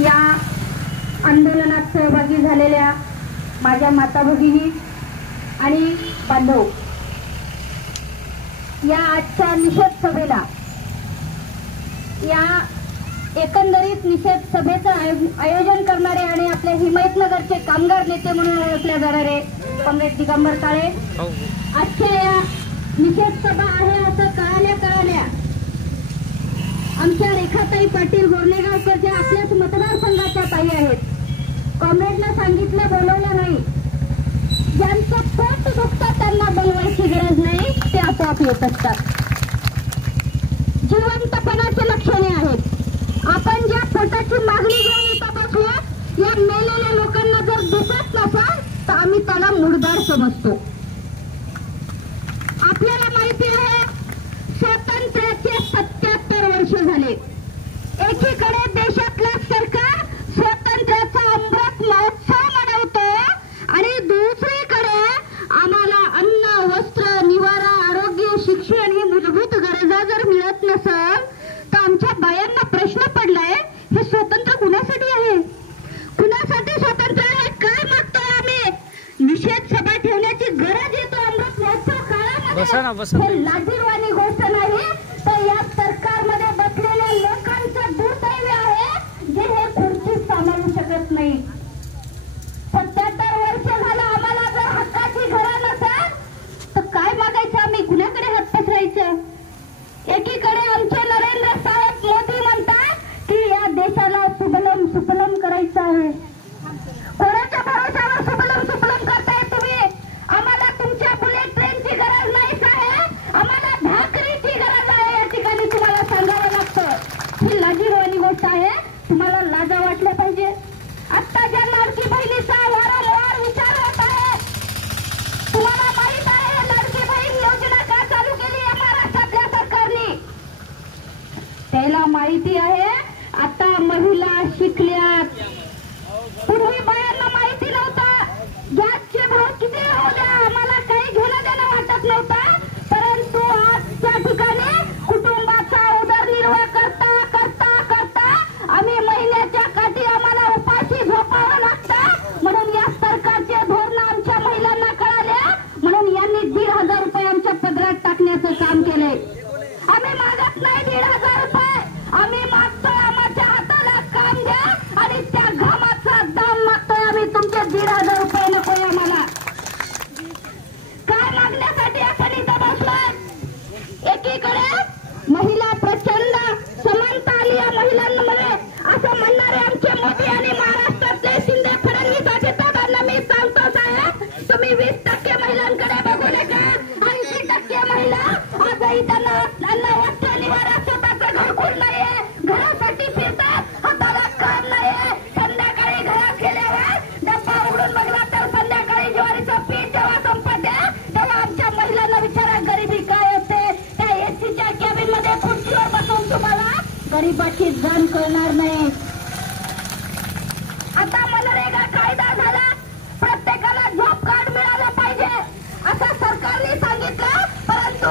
या आंदोलनात सहभागी झालेल्या माझ्या माता भगिनी आणि बांधव, या आजच्या निषेध सभेला, या एकंदरीत निषेध सभेचं आयोजन करणारे आणि आपल्या हिमायतनगरचे कामगार नेते म्हणून ओळखले जाणारे कॉम्रेड दिगंबर काळे, आजच्या या निषेध सभा आहे असं कळाल्या आमच्या रेखाताई पाटील गोरलेगावकरच्या आपल्याच मतदारसंघाच्या ताई आहेत. कॉम्रेडला सांगितलं, बोलवलं नाही. ज्यांचं पोट दुखतं त्यांना बोलवायची गरज नाही, ते आपोआप येत असतात. जिवंतपणाची लक्षणे आहेत. आपण ज्या पोटाची मागणी घेऊन इथं बसलो, या मेलेल्या लोकांना जर दिसत नसाल तर आम्ही त्याला मुर्दार समजतो. आपल्याला माहिती आहे, स्वातंत्र्याचे 77 वर्ष झाले. एकीकडे देशातलं सरकार स्वातंत्र्याचा अमृत महोत्सव मनवतो आणि दुसरीकडे आम्हाला अन्न, वस्त्र, निवारा, आरोग्य, शिक्षण ही मूलभूत गरजा जर मिळत नसेल तर आमच्या बायांना प्रश्न पडलाय, हे स्वातंत्र्य कुणासाठी आहे? कुणासाठी स्वातंत्र्य आहे? काय मागतोय आम्ही? निषेध सभा ठेवण्याची गरज येतो अमृत महोत्सव काळामध्ये. हे लाजीरवाणी गोष्ट नाही, तर या सरकारमध्ये बसलेल्या लोकांचं दुर्दैव आहे जे हे खुर्ची सांभाळू शकत नाही. 77 वर्ष झालं आम्हाला जर हक्काची घरं नसेल तर काय मागायचं आम्ही? कुणाकडे हात पसरायचं? एकीकडे आमचे नरेंद्र साहेब मोदी म्हणतात की या देशाला सुबलम सुफलम करायचं आहे. कोणाच्या भरोशावर सुबलम सुफलम करताय तुम्ही? आम्हाला तुमच्या बुलेट ट्रेनची गरज नाही साहेब, आम्हाला भाकरीची गरज आहे. या ठिकाणी तुम्हाला सांगावं लागतं. ही लाजीरवाणी गोष्ट आहे. तुम्हाला लाजा वाटल्या पाहिजे. आता ज्या लाडकी बहिणीचा वारंवार विचार होत आहे, तुम्हाला माहित आहे लाडकी बहीण योजना का चालू केली आहे महाराष्ट्रातल्या सरकारने? त्याला माहिती आहे आता महिला शिकल्यात. पूर्वी बायांना माहिती नव्हतं, गॅसचे भाव किती होऊ द्या आम्हाला काही घेणं देणं वाटत नव्हतं. परंतु आज त्या ठिकाणी कुटुंबाचा उदरनिर्वाह करता करता करता आम्ही महिन्याच्या काठी आम्हाला उपाशी झोपावं लागतं. म्हणून या सरकारचे धोरण आमच्या महिलांना कळाल्या, म्हणून यांनी 1,500 रुपये आमच्या पदरात टाकण्याचं काम केलंय. आम्ही मागत नाही 1,500 रुपये, आम्ही मागतोय आमच्या हाताला काम द्या आणि त्या घामाचा दाम मागतोय आम्ही. तुमचे 1,500 रुपये नकोय आम्हाला. काय मागण्यासाठी आपण इथं बसलोय? एकीकडे महिला प्रचंड समानता आली या महिलांमध्ये असं म्हणणारे आमचे मोदी आणि महाराष्ट्रातले शिंदे फडणवीस अजितदादांना मी सांगतो साहेब, तुम्ही 20% महिलांकडे बघू नका. 80% महिला आजही त्यांना वस्त्र, निवारा, स्वतःचं घरकुल नाहीये, घरासाठी फिरतात, हाताला काम नाहीये. संध्याकाळी घरात गेल्यावर डब्बा उघडून बघला तर संध्याकाळी ज्वारीचं पीठ जेव्हा संपत तेव्हा आमच्या महिलांना विचारा गरिबी काय असते. त्या एसीच्या कॅबिन मध्ये खुर्चीवर बसून तुम्हाला गरिबाची जाण कळणार नाही. आता मनरेगा कायदा झाला, प्रत्येकाला जॉब कार्ड मिळालं पाहिजे असं सरकारने सांगितलं, परंतु